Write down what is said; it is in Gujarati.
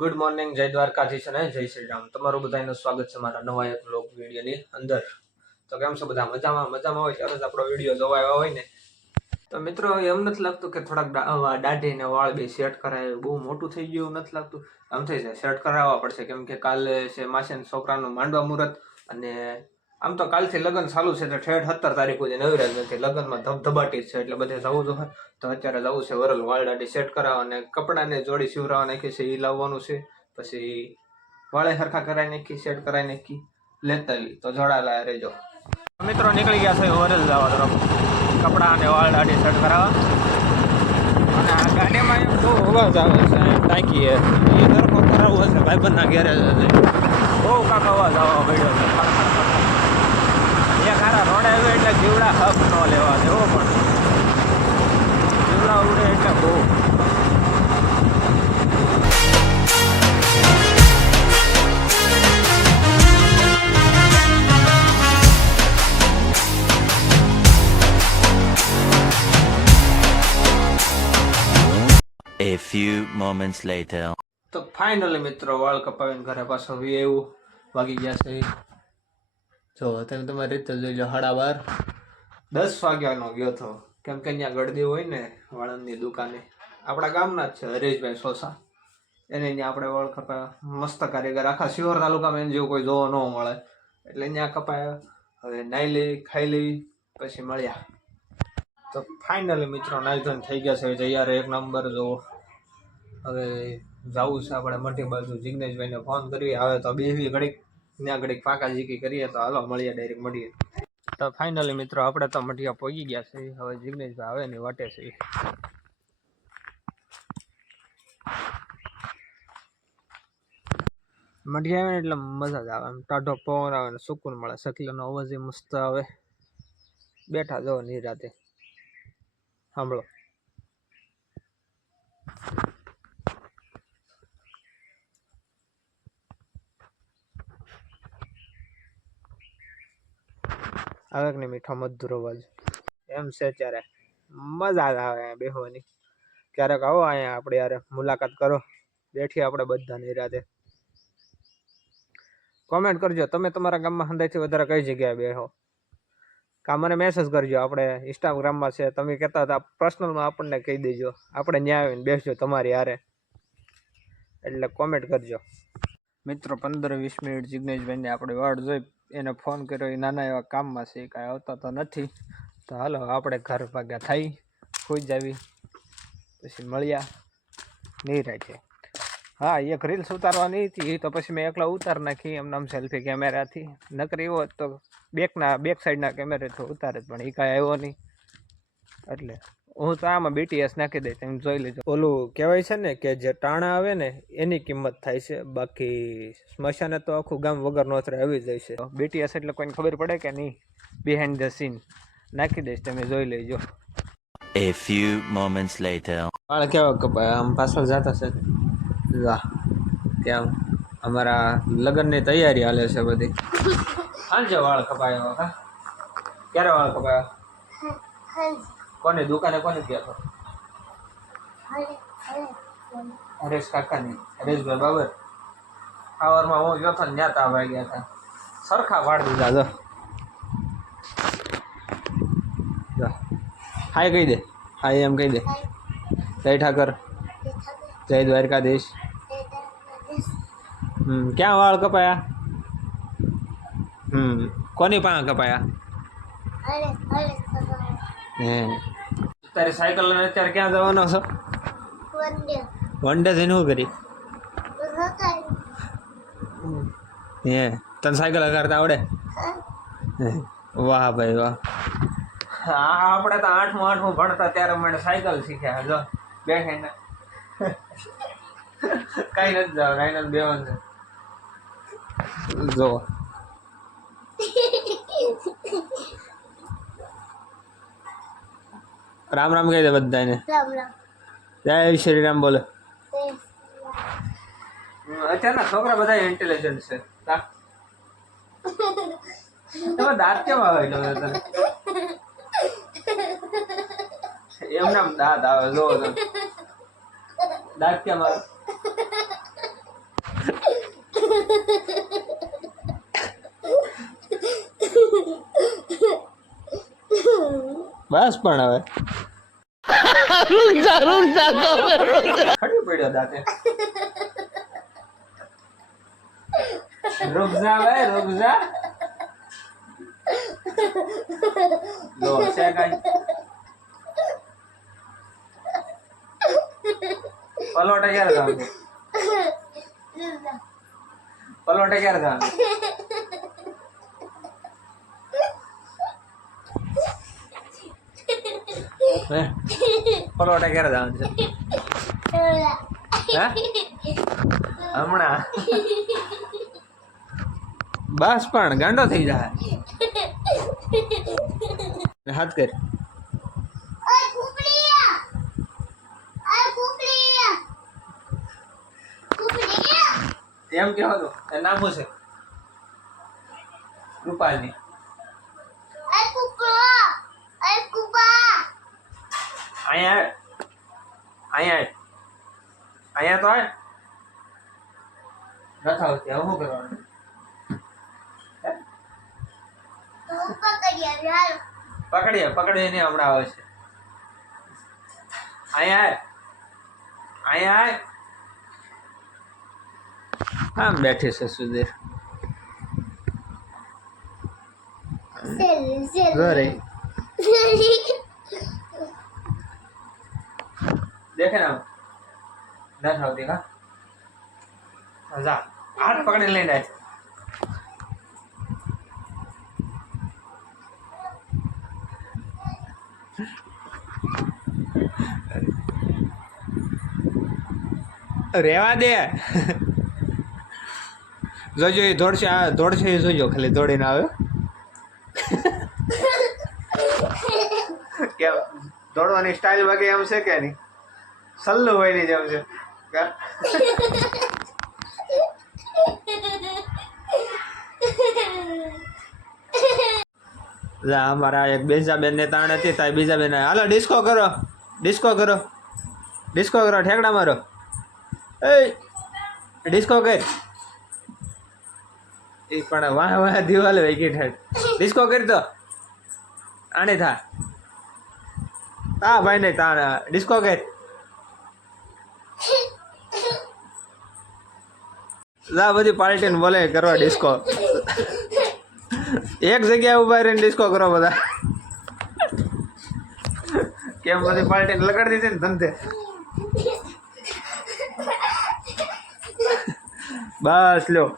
ગુડ મોર્નિંગ, જય દ્વારકાધીશ અને જય શ્રી રામ. તમારું બધાનું સ્વાગત છે મારા નવા એક બ્લોગ વિડીયોની અંદર. તો કેમ છો બધા? મજામાં હોય ત્યારે જ આપણો વિડીયો જોવા આવ્યા હોય ને. તો મિત્રો એમ નથી લાગતું કે થોડાક દાઢી ને વાળ બે સેટ કરાય, બહુ મોટું થઈ ગયું એવું નથી લાગતું? આમ થઈ જાય, સેટ કરાવવા પડશે, કેમ કે કાલે છે માસીના છોકરાનું માંડવા મુહૂર્ત. અને આમ તો કાલથી લગ્ન ચાલુ છે તો ઠેઠ 17 તારીખ સુધી નવરાજ નથી. લગ્નમાં ધબધબાટી છે એટલે બધે જવું તો હોય. તો અત્યારે જવું છે વરલ વાળ દાઢી સેટ કરાવવા અને કપડાને જોડી સીવરાવા નાખી છે એ લાવવાનું છે. પછી વાળે હરખા કરાવી નાખી, સેટ કરાવી નાખી, લેતા આવી તો જોડાયેલા રહેજો. મિત્રો નીકળી ગયા છે વરલ જવા તરફ, કપડા અને વાળ દાઢી સેટ કરાવવા. અને આ ગાડીમાં બહુ અવાજ આવે છે, ટાંકી એ તરફો કરાવવું હશે ભાઈબંધના ઘેરે. બહુ કાંક અવાજ આવવા મળ્યો છે. એક હારા રોડ આવ્યો એટલે જીવડા હક ન લેવા દેવો, પણ જીવડા ઉડે એટલે બહુ. A few moments later. તો ફાઇનલી મિત્રો વાળ કપાવીને ઘરે પાછો એવું વાગી ગયા છે. જો તમે તમારી રીતે જોઈ લો, 11:30 વાગ્યાનો ગયો હતો, કેમ કે અહીંયા ગળદી હોય ને વાળંદની દુકાને, આપણા ગામના જ છે હરેશભાઈ સોસા, એને અહીંયા આપણે વાળ કપાયા. મસ્ત કારીગર, આખા શિહોર તાલુકામાં એને જેવું કોઈ જોવા ન મળે, એટલે અહીંયા કપાયા. હવે નાઈ લેવી, ખાઈ લેવી, પછી મળ્યા. તો ફાઇનલી મિત્રો નાઈ ધોઈને થઈ ગયા છે તૈયાર, એક નંબર. જો હવે જવું છે આપણે મઠી બાજુ, જિગ્નેશભાઈને ફોન કરીએ, આવે તો બેવી ઘડીક ત્યાં ઘડીક પાકા જીકી કરીએ. તો હાલો મળીએ, ડાયરેક્ટ મળીએ. તો ફાઇનલી મિત્રો આપણે તો મઠિયા પહોંચી ગયા છે. હવે જિગ્નેશભાઈ આવે ને વાટે છે. મઠિયા આવે ને એટલે મજા જ આવે, એમ ટાઢો પવન આવે ને સુકૂન મળે, સકલાનો અવાજ મસ્ત આવે. બેઠા જવો નિરાતે સાંભળો. આવે કે નહીં મીઠો મધુર અવાજ? એમ છે ત્યારે મજા જ આવે બેહવાની. ક્યારેક આવો અહીંયા આપણે યાર મુલાકાત કરો, બેઠી આપણે બધા નિરાતે. કોમેન્ટ કરજો તમે તમારા ગામમાં હંદાયથી વધારે કઈ જગ્યાએ બેહો, કા મને મેસેજ કરજો. આપણે ઇન્સ્ટાગ્રામમાં છે, તમે કહેતા હતા પર્સનલમાં આપણને કહી દેજો, આપણે ત્યાં આવીને બેસજો તમારી હારે, એટલે કોમેન્ટ કરજો. મિત્રો 15-20 મિનિટ જિગ્નેશભાઈને આપણે વાડ જોઈ, એને ફોન કર્યો, એ નાના એવા કામમાં છે, કાંઈ આવતા તો નથી. તો હાલો આપણે ઘર ભાગ્યા થઈ ખોઈ જાવી, પછી મળ્યા નહીં રાખે. હા, એક રીલ્સ ઉતારવાની હતી, એ તો પછી મેં એકલા ઉતાર નાખી એમનામ સેલ્ફી કેમેરાથી. નકરી એવો તો બેક સાઈડના કેમેરાથી ઉતારે, પણ એ કાંઈ આવ્યો નહીં. એટલે હું તો આમાં BTS નાખી દઈશ, એમ જોઈ લેજો. ઓલું કહેવાય છે ને કે જે ટાણા આવે ને એની કિંમત થાય છે, બાકી સ્મશાને તો આખું ગામ વગર નોતરે આવી જાય છે. BTS એટલે કોઈને ખબર પડે કે નહીં, બિહાઇન્ડ ધ સીન નાખી દઈશ, તમે જોઈ લેજો. A few moments later. વાળ કેવા કપાય, આમ પાછળ જતા છે. વાહ, ત્યાં અમારા લગ્નની તૈયારી હાલે છે બધી. સાંજે વાળ કપાયા હતા. ક્યારે વાળ કપાયા? કોની દુકાને કોને ગયા હતો? હરેશ કાકાની, હરેશભાઈ બાબર. સવારમાં હું ગયો હતો ને ત્યાં તાવ આવી ગયા હતા, સરખા વાળ દીધા. જો હાય કહી દે, હાય એમ કહી દે. જય ઠાકર, જય દ્વારકાધીશ. ક્યાં વાળ કપાયા? કોની પાસે કપાયા? હે, તારી સાયકલ લઈને અત્યારે ક્યાં જવાનો છો? વન ડે જઈને શું કરી? હે, તને સાયકલ હકારતા આવડે? વાહ ભાઈ વાહ. હા, આપણે તો 8મું ભણતા ત્યારે મને સાયકલ શીખ્યા. જો બેઠા કઈ નથી જવાનું, આઈને બેવાનું છે. જો રામ રામ કહી દે બધાને. જય શ્રી રામ બોલે. અત્યારના છોકરા બધા ઇન્ટેલિજન્ટ છે. તમે દાંત કેમ આવે? તમે એમ નામ દાંત આવે, જો દાંત કેમ આવે? બસ પણ હવે ખડી પડ્યો દાંતે રૂક જા ભાઈ રૂક જા લો છે કાઈ પલોટે ક્યારે જવાનું પલોટે ક્યારે જવાનું હે પલોટે ક્યારે જવાનું છે હે હમણાં બસ પણ ગાંડો થઈ જાય હાથ કર એમ કેવો તો એ નામું છે રૂપાલની અહીંયા અહીંયા અહીંયા તો આય નથી આવતી હવે શું કરવાનું પકડીએ નહીં હમણાં આવે છે અહીંયા આય આમ બેઠી છે સુધીર ઘરે દેખે ને નથી આવતી હા જા હાથ પકડીને લઈને આય રેવા દે જોજો એ દોડશે એ જોજો ખાલી દોડીને આવે કે દોડવાની સ્ટાઇલ વગે એમ છે કે નહીં સલ્લુ હોય ની જેમ છે અમારા એક બીજા બેન ને તાણ હતી ત્યાં બીજા બેન હાલો ડિસ્કો કરો ઠેકડા મારો એ ડિસ્કો કર એ પણ વાહ દિવાલે વેગી ઠેઠ ડિસ્કો કરી દો આને થા ભાઈ ને તાણ ડિસ્કો કર લા બધી પાર્ટી ને બોલે કરવા ડિસ્કો એક જગ્યાએ ઉભા રહીને ડિસ્કો કરો બધા કેમ બધી પાર્ટી લગાડી દીધી ને ધંધે બસ લ્યો